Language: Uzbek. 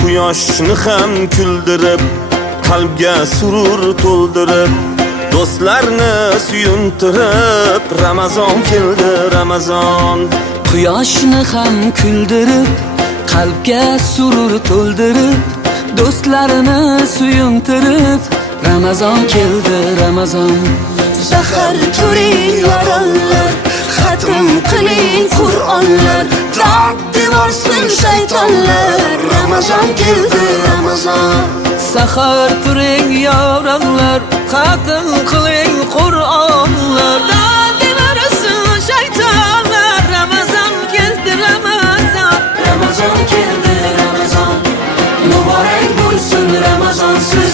Quyoshni ham kuldirib, qalbga surur to'ldirib, do'stlarni suyuntirib, Ramazon keldi, Ramazon. Quyoshni ham kuldirib, qalbga surur to'ldirib, do'stlarini suyuntirib, Ramazon keldi, Ramazon. Sahar turing yorollar, xatm qiling Qur'onlar, dod devorsin shaytonlar. Ramazon keldi, Ramazon. Sahar turing yorollar, xatm qiling Qur'onlar, dod devorsin shaytonlar. Ramazon keldi, Ramazon. Ramazon keldi, Ramazon. Muborak bo'lsin Ramazon siz